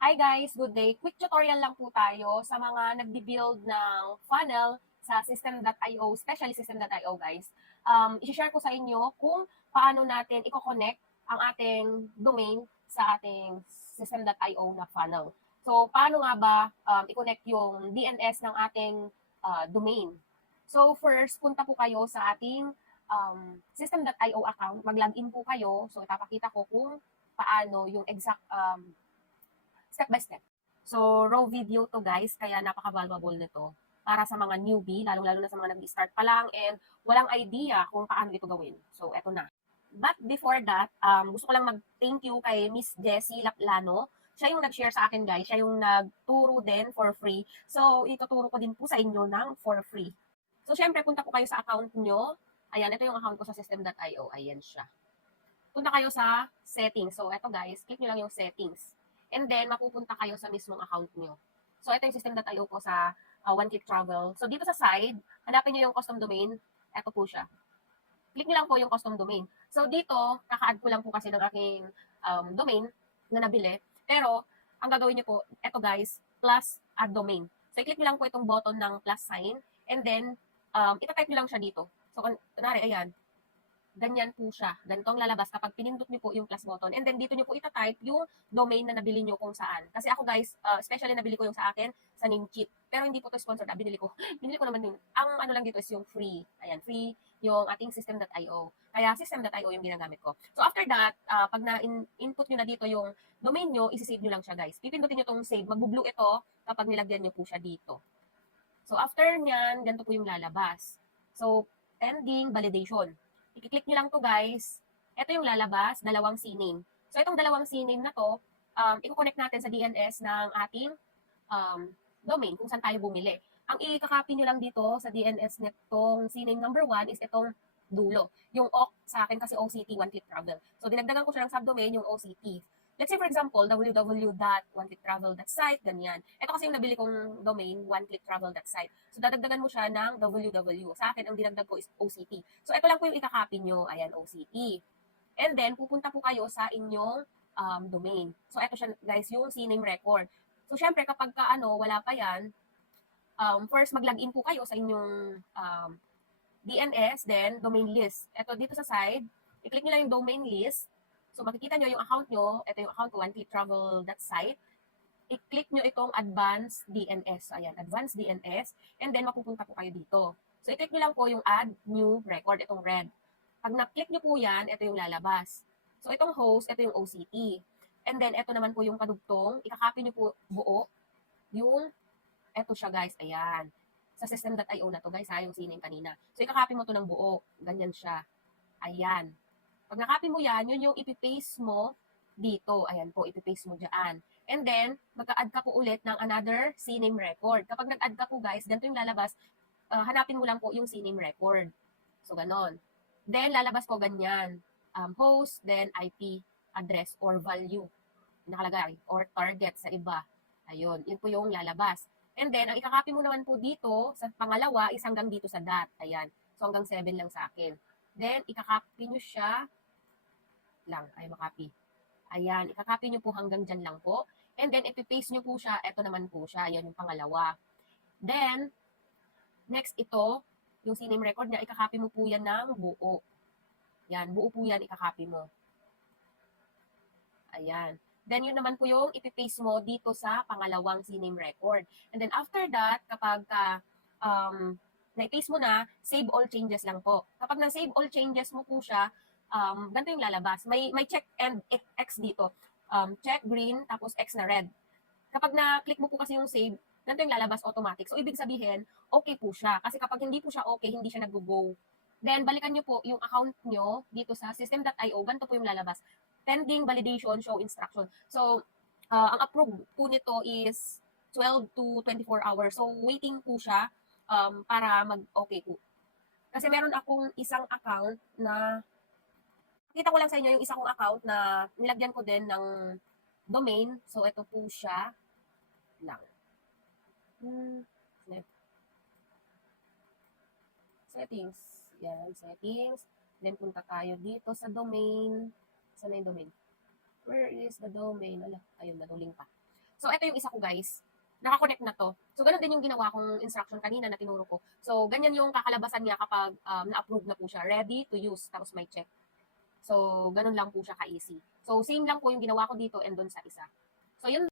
Hi guys, good day. Quick tutorial lang po tayo sa mga nagbi-build ng funnel sa System.io, especially System.io guys. I-share ko sa inyo kung paano natin i-connect ang ating domain sa ating System.io na funnel. So, paano nga ba i-connect yung DNS ng ating domain? So, first, punta po kayo sa ating System.io account. Mag-login po kayo. So, ipapakita ko kung paano yung exact step by step. So, raw video to guys, kaya napaka-valuable nito para sa mga newbie, lalong-lalo na sa mga nag-start pa lang and walang idea kung paano ito gawin. So, eto na. But before that, gusto ko lang mag-thank you kay Miss Jessie Laplano. Siya yung nag-share sa akin guys, siya yung nagturo din for free. So, ituturo ko din po sa inyo ng for free. So, syempre, punta po kayo sa account nyo. Ayan, ito yung account ko sa system.io. Ayan siya. Punta kayo sa settings. So, eto guys, click nyo lang yung settings. And then, mapupunta kayo sa mismong account nyo. So, ito yung system.io ko sa One Click Travel. So, dito sa side, hanapin nyo yung custom domain. Ito po siya. Click nyo lang po yung custom domain. So, dito, kaka-add ko lang po kasi ng aking domain na nabili. Pero, ang gagawin nyo po, ito guys, plus add domain. So, i-click nyo lang po itong button ng plus sign. And then, itatype nyo lang siya dito. So, kunwari, ayan, ganyan po siya. Ganito ang lalabas kapag pinindot niyo po yung plus button. And then dito niyo po ita-type yung domain na nabili niyo kung saan. Kasi ako guys, especially nabili ko yung sa akin sa Namecheap. Pero hindi po to sponsored. Binili ko. Binili ko naman din. Ang ano lang dito is yung free. Ayan, free yung ating system.io. Kaya system.io yung ginagamit ko. So after that, pag na-input niyo na dito yung domain niyo, isi-save niyo lang siya guys. Pipindutin niyo tong save. Magbu-blue ito kapag nilagyan niyo po siya dito. So after niyan, ganito po yung lalabas. So pending validation. I-click nyo lang to guys. Ito yung lalabas, dalawang CNAME. So itong dalawang CNAME na to, i-connect natin sa DNS ng ating domain kung saan tayo bumili. Ang i-copy nyo lang dito sa DNS nitong CNAME number 1 is itong dulo. Yung OC sa akin kasi OCT, One Click Travel. So dinagdagan ko siya ng subdomain yung OCT. Let's say for example, www.oneclicktravel.site, ganyan. Ito kasi yung nabili kong domain, oneclicktravel.site. So dadagdagan mo siya ng www. Sa akin, ang dinagdag ko is OCT. So ito lang po yung i-copy nyo. Ayan, OCT. And then, pupunta po kayo sa inyong domain. So ito siya guys, yung CNAME record. So syempre, kapag wala pa yan, first mag-login po kayo sa inyong DNS, then domain list. Ito dito sa side, i-click nyo lang yung domain list. So makikita nyo yung account nyo, ito yung account ko, oneclicktravel.site. I-click nyo itong advanced DNS. Ayan, advanced DNS. And then mapupunta po kayo dito. So i-click nyo lang po yung add new record, itong red. Pag na-click nyo po yan, ito yung lalabas. So itong host, ito yung OCT. And then ito naman po yung kadugtong. Ikakopy nyo po buo yung, ito siya guys, ayan. Sa system.io na to guys ha, yung siname kanina. So ikakopy mo to ng buo. Ganyan siya. Ayan. Pag nakopy mo yan, yun yung ipipaste mo dito. Ayan po, ipipaste mo dyan. And then, magka-add ka po ulit ng another CNAME record. Kapag nag-add ka po guys, ganito yung lalabas, hanapin mo lang po yung CNAME record. So, ganon. Then, lalabas po ganyan. Host, then IP address or value. Nakalagay. Or target sa iba. Ayun, yun po yung lalabas. And then, ang ikakopy mo naman po dito, sa pangalawa, is hanggang dito sa dot. Ayan. So, hanggang 7 lang sa akin. Then, ikakopy nyo siya lang. Ay, makopy. Ayan, ikakopy nyo po hanggang dyan lang po. And then, ipipaste nyo po siya. Ito naman po siya. Ayan yung pangalawa. Then, next ito, yung CNAME record niya, ikakopy mo po yan ng buo. Yan, buo po yan, ikakopy mo. Ayan. Then, yun naman po yung ipipaste mo dito sa pangalawang CNAME record. And then, after that, kapag na-paste mo na, save all changes lang po. Kapag na-save all changes mo po siya, ganito yung lalabas. May check and X dito. Check green, tapos X na red. Kapag na-click mo po kasi yung save, ganito yung lalabas automatic. So, ibig sabihin, okay po siya. Kasi kapag hindi po siya okay, hindi siya nag-go. Then, balikan nyo po yung account nyo dito sa system.io. Ganito po yung lalabas. Pending validation, show instruction. So, ang approve po nito is 12 to 24 hours. So, waiting po siya para mag-okay po. Kasi meron akong isang account na, kita ko lang sa inyo yung isang account na nilagyan ko din ng domain. So, ito po siya lang. Settings. Yan, settings. Then, punta tayo dito sa domain. Saan na yung domain? Where is the domain? Ala, ayun, naduling pa. So, ito yung isa ko guys. Nakakonect na to. So, ganun din yung ginawa kong instruction kanina na tinuro ko. So, ganyan yung kakalabasan niya kapag na-approve na po siya. Ready to use, tapos may check. So, ganun lang po siya ka-easy. So, same lang po yung ginawa ko dito and dun sa isa. So, yun.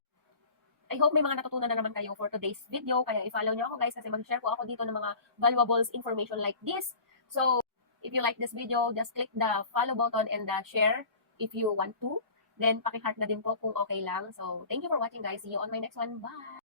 I hope may mga natutunan na naman kayo for today's video. Kaya i-follow nyo ako guys kasi mag-share po ako dito ng mga valuables information like this. So, if you like this video, just click the follow button and the share if you want to. Then, paki-heart na din po kung okay lang. So, thank you for watching guys. See you on my next one. Bye!